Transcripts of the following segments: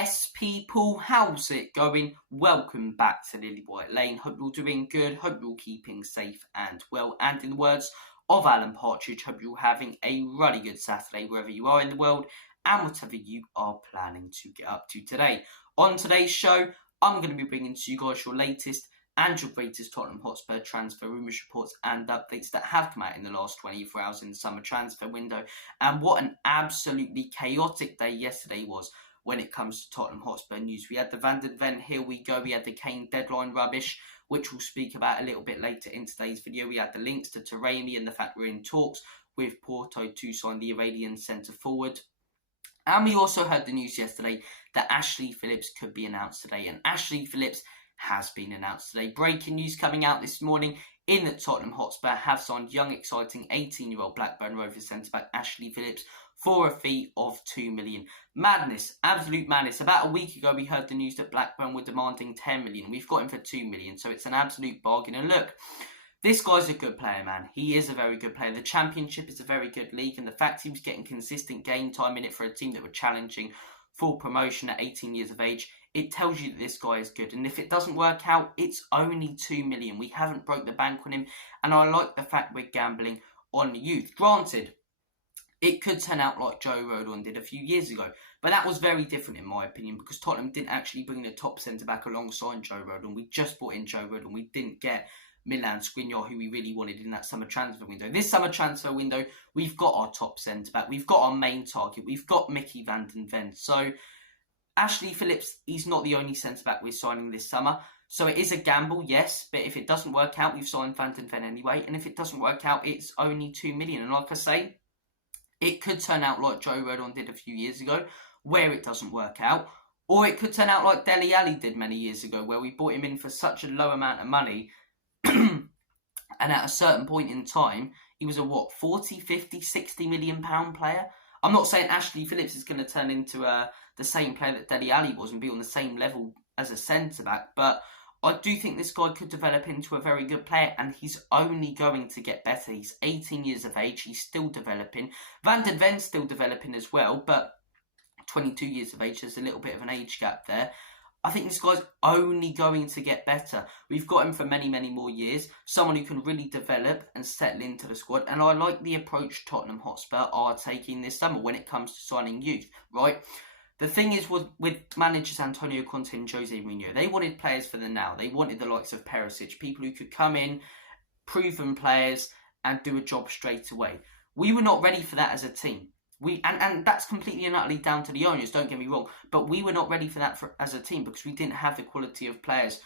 yes people, how's it going? Welcome back to Lily White Lane. Hope you're doing good, hope you're keeping safe and well, and in the words of Alan Partridge, hope you're having a really good Saturday wherever you are in the world and whatever you are planning to get up to today. On today's show, I'm going to be bringing to you guys your latest and your greatest Tottenham Hotspur transfer rumours, reports and updates that have come out in the last 24 hours in the summer transfer window. And what an absolutely chaotic day yesterday was when it comes to Tottenham Hotspur news. We had the Van der Ven, here we go. We had the Kane deadline rubbish, which we'll speak about a little bit later in today's video. We had the links to Thfc and the fact we're in talks with Porto to sign the Iranian centre forward. And we also heard the news yesterday that Ashley Phillips could be announced today. And Ashley Phillips has been announced today. Breaking news coming out this morning in that Tottenham Hotspur have signed young, exciting 18-year-old Blackburn Rovers centre-back Ashley Phillips for a fee of $2 million. Madness, absolute madness. About a week ago, we heard the news that Blackburn were demanding $10 million. We've got him for $2 million, so it's an absolute bargain. And look, this guy's a good player, man. He is a very good player. The Championship is a very good league, and the fact he was getting consistent game time in it for a team that were challenging for promotion at 18 years of age, it tells you that this guy is good. And if it doesn't work out, it's only $2 million. We haven't broke the bank on him, and I like the fact we're gambling on youth. Granted, it could turn out like Joe Rodon did a few years ago, but that was very different in my opinion because Tottenham didn't actually bring the top centre-back alongside Joe Rodon. We just brought in Joe Rodon. We didn't get Milan Skriniar, who we really wanted in that summer transfer window. This summer transfer window, we've got our top centre-back. We've got our main target. We've got Mickey van den Ven. So Ashley Phillips, he's not the only centre-back we're signing this summer. So it is a gamble, yes, but if it doesn't work out, we've signed Van den Ven anyway. And if it doesn't work out, it's only $2 million. And like I say, it could turn out like Joe Rodon did a few years ago, where it doesn't work out. Or it could turn out like Dele Alli did many years ago, where we bought him in for such a low amount of money. And at a certain point in time, he was a 40, 50, 60 million pound player. I'm not saying Ashley Phillips is going to turn into the same player that Dele Alli was and be on the same level as a centre-back, but I do think this guy could develop into a very good player, and he's only going to get better. He's 18 years of age, he's still developing. Van den Ven's still developing as well, but 22 years of age, there's a little bit of an age gap there. I think this guy's only going to get better. We've got him for many, many more years. Someone who can really develop and settle into the squad. And I like the approach Tottenham Hotspur are taking this summer when it comes to signing youth, right? The thing is with managers Antonio Conte and Jose Mourinho, they wanted players for the now. They wanted the likes of Perisic, people who could come in, proven players, and do a job straight away. We were not ready for that as a team. And that's completely and utterly down to the owners, don't get me wrong. But we were not ready for that as a team because we didn't have the quality of players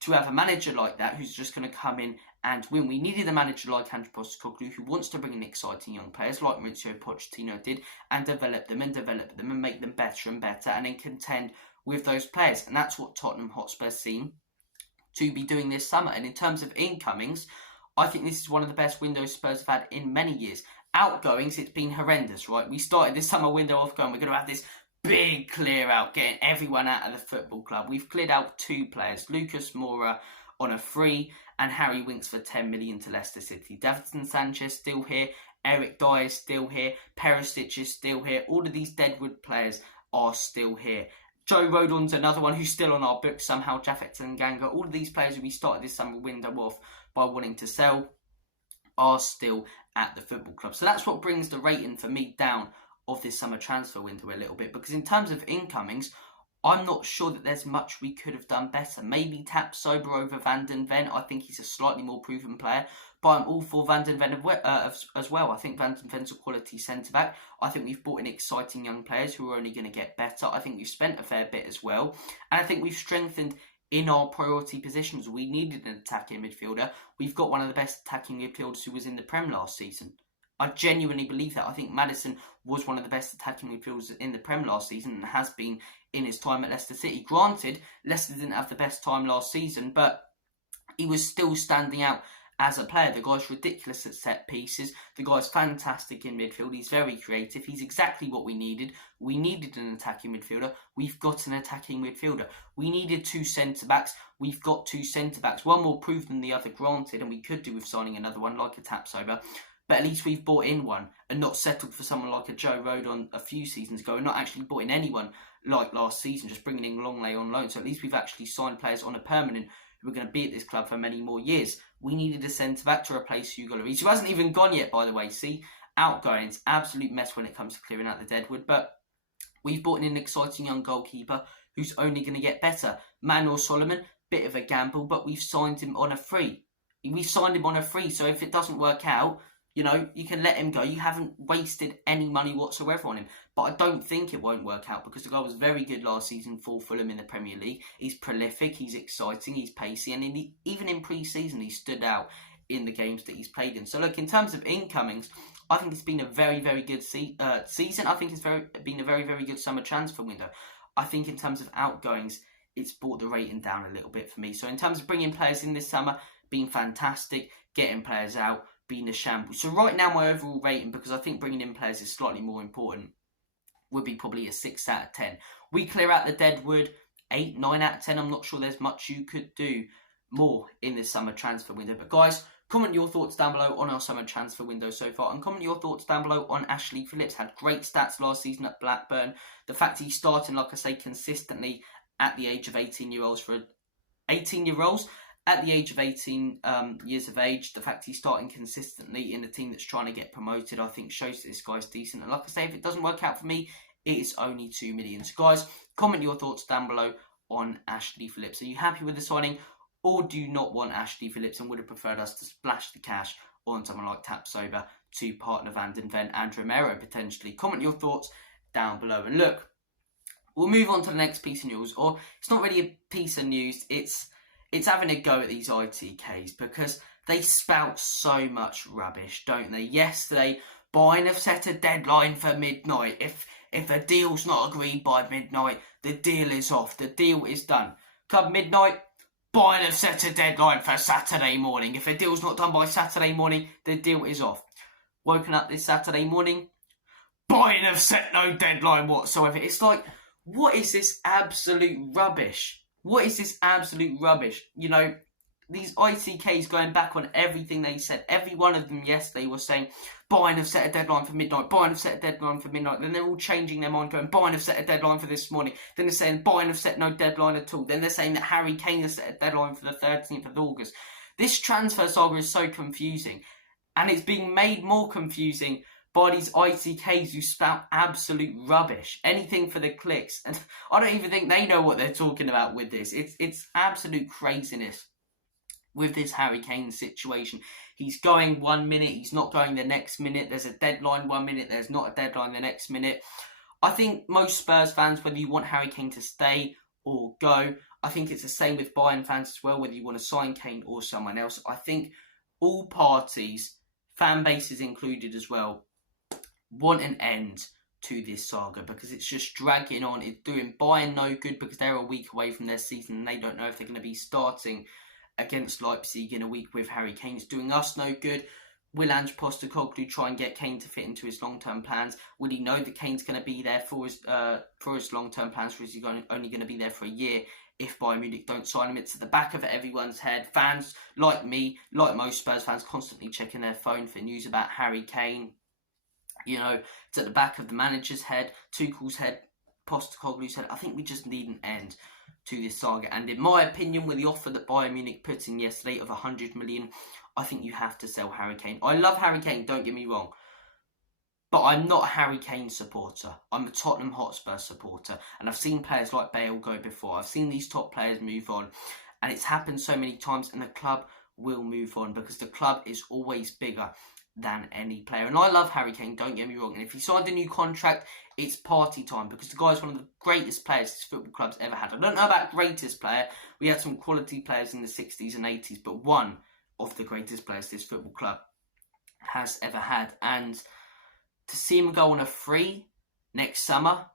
to have a manager like that who's just going to come in and win. We needed a manager like Andrew Postecoglou who wants to bring in exciting young players like Mauricio Pochettino did and develop them and make them better and better and then contend with those players. And that's what Tottenham Hotspur seem to be doing this summer. And in terms of incomings, I think this is one of the best windows Spurs have had in many years. Outgoings, it's been horrendous, right? We started this summer window off going, we're going to have this big clear out, getting everyone out of the football club. We've cleared out 2 players, Lucas Moura on a free and Harry Winks for $10 million to Leicester City. Davinson Sanchez still here, Eric Dyer is still here, Perisic is still here. All of these Deadwood players are still here. Joe Rodon's another one who's still on our books somehow, Japhet Tanganga. All of these players who we started this summer window off by wanting to sell are still at the football club. So that's what brings the rating for me down of this summer transfer window a little bit. Because in terms of incomings, I'm not sure that there's much we could have done better. Maybe tap Sober over Van den Ven. I think he's a slightly more proven player. But I'm all for Van den Ven as well. I think Van den Ven's a quality centre-back. I think we've brought in exciting young players who are only going to get better. I think we've spent a fair bit as well. And I think we've strengthened in our priority positions. We needed an attacking midfielder. We've got one of the best attacking midfielders who was in the Prem last season. I genuinely believe that. I think Maddison was one of the best attacking midfielders in the Prem last season and has been in his time at Leicester City. Granted, Leicester didn't have the best time last season, but he was still standing out as a player. The guy's ridiculous at set pieces. The guy's fantastic in midfield. He's very creative. He's exactly what we needed. We needed an attacking midfielder. We've got an attacking midfielder. We needed 2 centre-backs. We've got 2 centre-backs. One more proved than the other, granted, and we could do with signing another one like a Tapsoba. but at least we've bought in one and not settled for someone like a Joe Rodon a few seasons ago and not actually bought in anyone like last season, just bringing in Longley on loan. So at least we've actually signed players on a permanent who are going to be at this club for many more years. We needed a centre-back to replace Hugo Lloris, who hasn't even gone yet, by the way. See, outgoings, absolute mess when it comes to clearing out the deadwood, but we've brought in an exciting young goalkeeper who's only going to get better. Manuel Solomon, bit of a gamble, but we've signed him on a free. So if it doesn't work out, you can let him go. You haven't wasted any money whatsoever on him. But I don't think it won't work out because the guy was very good last season for Fulham in the Premier League. He's prolific, he's exciting, he's pacey, and even in pre-season he stood out in the games that he's played in. So look, in terms of incomings, I think it's been a very, very good season. I think it's been a very, very good summer transfer window. I think in terms of outgoings, it's brought the rating down a little bit for me. So in terms of bringing players in this summer, being fantastic, getting players out, being a shambles. So right now my overall rating, because I think bringing in players is slightly more important, would be probably a 6 out of 10. We clear out the deadwood, 8, 9 out of 10. I'm not sure there's much you could do more in this summer transfer window. But guys, comment your thoughts down below on our summer transfer window so far. And comment your thoughts down below on Ashley Phillips. Had great stats last season at Blackburn. The fact he's starting, like I say, consistently at the age of 18-year-olds for 18-year-olds. At the age of 18 years of age, the fact he's starting consistently in a team that's trying to get promoted, I think shows that this guy's decent. And like I say, if it doesn't work out for me, it is only 2 million. So guys, comment your thoughts down below on Ashley Phillips. Are you happy with the signing, or do you not want Ashley Phillips and would have preferred us to splash the cash on someone like Tapsoba, to partner Van den Ven and Romero potentially? Comment your thoughts down below. And look, we'll move on to the next piece of news, or it's not really a piece of news, it's having a go at these ITKs because they spout so much rubbish, don't they? Yesterday, Bayern have set a deadline for midnight. If a deal's not agreed by midnight, the deal is off. The deal is done. Club midnight, Bayern have set a deadline for Saturday morning. If a deal's not done by Saturday morning, the deal is off. Woken up this Saturday morning, Bayern have set no deadline whatsoever. It's like, what is this absolute rubbish? What is this absolute rubbish? These ITKs going back on everything they said. Every one of them yesterday was saying, Bayern have set a deadline for midnight. Bayern have set a deadline for midnight. Then they're all changing their mind, going, Bayern have set a deadline for this morning. Then they're saying, Bayern have set no deadline at all. Then they're saying that Harry Kane has set a deadline for the 13th of August. This transfer saga is so confusing. And it's being made more confusing by these ITKs who spout absolute rubbish. Anything for the clicks. And I don't even think they know what they're talking about with this. It's absolute craziness with this Harry Kane situation. He's going 1 minute, he's not going the next minute. There's a deadline 1 minute, there's not a deadline the next minute. I think most Spurs fans, whether you want Harry Kane to stay or go, I think it's the same with Bayern fans as well, whether you want to sign Kane or someone else. I think all parties, fan bases included as well, want an end to this saga because it's just dragging on. It's doing Bayern no good because they're a week away from their season and they don't know if they're going to be starting against Leipzig in a week with Harry Kane. It's doing us no good. Will Ange Postecoglou try and get Kane to fit into his long-term plans? Will he know that Kane's going to be there for his long-term plans, or is he only going to be there for a year if Bayern Munich don't sign him? It's at the back of everyone's head. Fans like me, like most Spurs fans, constantly checking their phone for news about Harry Kane. It's at the back of the manager's head, Tuchel's head, Postecoglou's head. I think we just need an end to this saga. And in my opinion, with the offer that Bayern Munich put in yesterday of 100 million, I think you have to sell Harry Kane. I love Harry Kane, don't get me wrong. But I'm not a Harry Kane supporter. I'm a Tottenham Hotspur supporter. And I've seen players like Bale go before. I've seen these top players move on. And it's happened so many times, and the club will move on because the club is always bigger than any player. And I love Harry Kane, don't get me wrong. And if he signed a new contract, it's party time because the guy's one of the greatest players this football club's ever had. I don't know about greatest player. We had some quality players in the 60s and 80s, but one of the greatest players this football club has ever had. And to see him go on a free next summer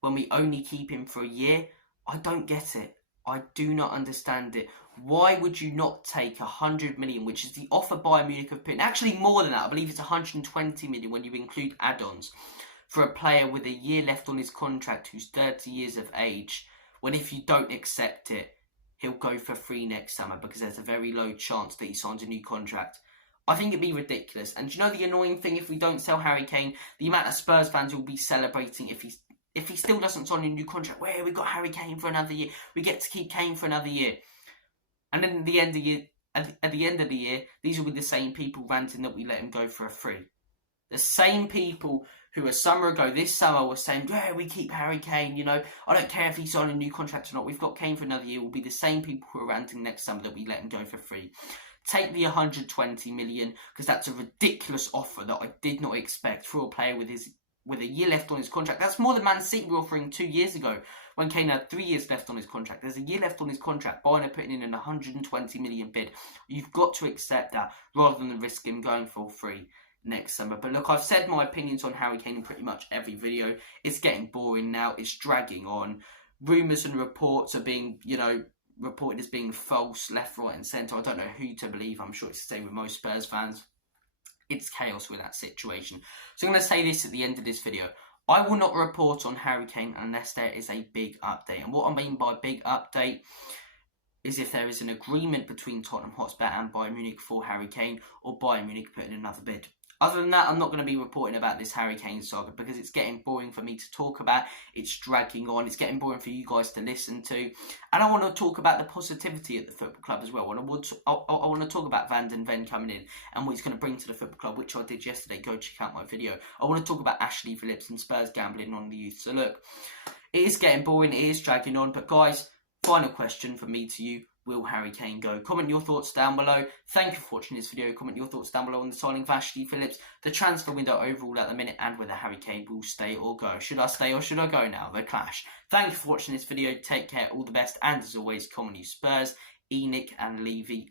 when we only keep him for a year, I don't get it. I do not understand it. Why would you not take 100 million, which is the offer Bayern Munich have put in? Actually, more than that. I believe it's 120 million when you include add-ons for a player with a year left on his contract who's 30 years of age, when if you don't accept it, he'll go for free next summer because there's a very low chance that he signs a new contract. I think it'd be ridiculous. And do you know the annoying thing, if we don't sell Harry Kane, the amount of Spurs fans will be celebrating if he still doesn't sign a new contract. Where we got Harry Kane for another year. We get to keep Kane for another year. And then at the end of the year, at the end of the year, these will be the same people ranting that we let him go for a free. The same people who a summer ago, this summer, were saying, yeah, we keep Harry Kane, you know, I don't care if he's on a new contract or not, we've got Kane for another year, will be the same people who are ranting next summer that we let him go for free. Take the 120 million, because that's a ridiculous offer that I did not expect for a player with a year left on his contract. That's more than Man City were offering 2 years ago when Kane had 3 years left on his contract. There's a year left on his contract. Bayern are putting in an 120 million bid. You've got to accept that rather than risk him going for free next summer. But look, I've said my opinions on Harry Kane in pretty much every video. It's getting boring now. It's dragging on. Rumours and reports are being, you know, reported as being false, left, right and centre. I don't know who to believe. I'm sure it's the same with most Spurs fans. It's chaos with that situation. So I'm going to say this at the end of this video. I will not report on Harry Kane unless there is a big update. And what I mean by big update is if there is an agreement between Tottenham Hotspur and Bayern Munich for Harry Kane, or Bayern Munich put in another bid. Other than that, I'm not going to be reporting about this Harry Kane saga because it's getting boring for me to talk about. It's dragging on. It's getting boring for you guys to listen to. And I want to talk about the positivity at the football club as well. And I want to talk about Van den Ven coming in and what he's going to bring to the football club, which I did yesterday. Go check out my video. I want to talk about Ashley Phillips and Spurs gambling on the youth. So look, it is getting boring. It is dragging on. But guys, final question from me to you. Will Harry Kane go? Comment your thoughts down below. Thank you for watching this video. Comment your thoughts down below on the signing of Ashley Phillips, the transfer window overall at the minute, and whether Harry Kane will stay or go. Should I stay or should I go now? The clash. Thank you for watching this video. Take care. All the best. And as always, comment you Spurs, Enoch and Levy.